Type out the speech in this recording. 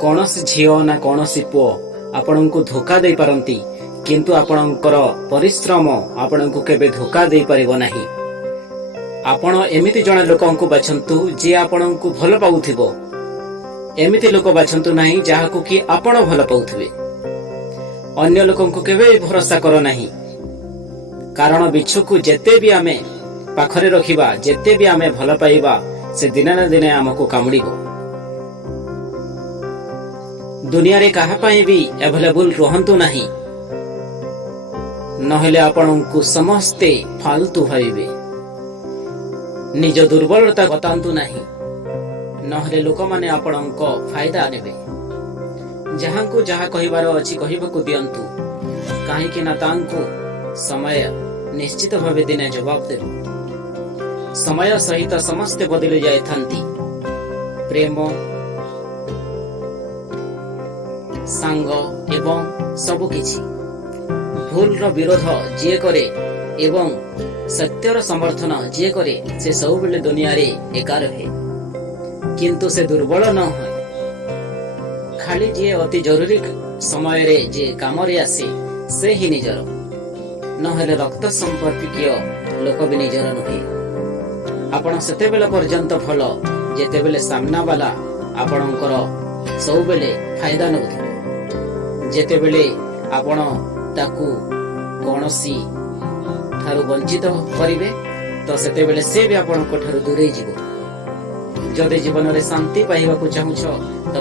कौनसी झील ना कौनसी पुओ आपणको धोखा दे पारंती किंतु आपणकर परिश्रम आपणको केबे धोखा दे परिबो नाही। आपण एमिति जणे लोकंकु बाछंतु जे आपणको भल पाउथिबो। एमिति लोक बाछंतु नाही जाहाकु कि आपण भल पाउथिबे। अन्य लोकंकु केबे भरोसा करो नाही, कारण बिच्छुकु जेते भी आमे पाखरे रखिबा, जेते भी आमे भल पाइबा, से दिने न दिने आमको कामुड़िबो। दुनिया रे कहा पाई भी अवेलेबल रहंतु नाही, नहेले आपणको समस्ते फालतू भाइबे। निज दुर्बलता बतांतु नाही, नहेले लोक माने आपणको फायदा नेबे। जहांकु जहा कहिबार अछि कहिबाकु दियंतु, काहे कि ना तांकु समय निश्चित भावे दिने जवाब देबो। समय सहित समस्ते बदली जाय थांती। प्रेम, सांग एवं सब किछि। भूल रो विरोध जे करे एवं सत्यर समर्थन जे करे से सब बेले दुनिया रे एका रहे, किंतु से दुर्बल न होय। खाली जे अति जरूरी समय रे जे काम रे आसे से ही निजर, नहेले रक्त संपर्कीय लोक भी निजर नुहे। आपण सेते बेले पर्यंत भल जेते बेले सामना वाला आपणकर सब बेले फायदा नउथिबो। जेते बेले आपण ताकू कोनोसी थारु वंचित करिवे तो सेते बेले से भी आपण को थारु दूरे जिवो। जदि जीवन रे शांति पाइबा को चाहूछ तो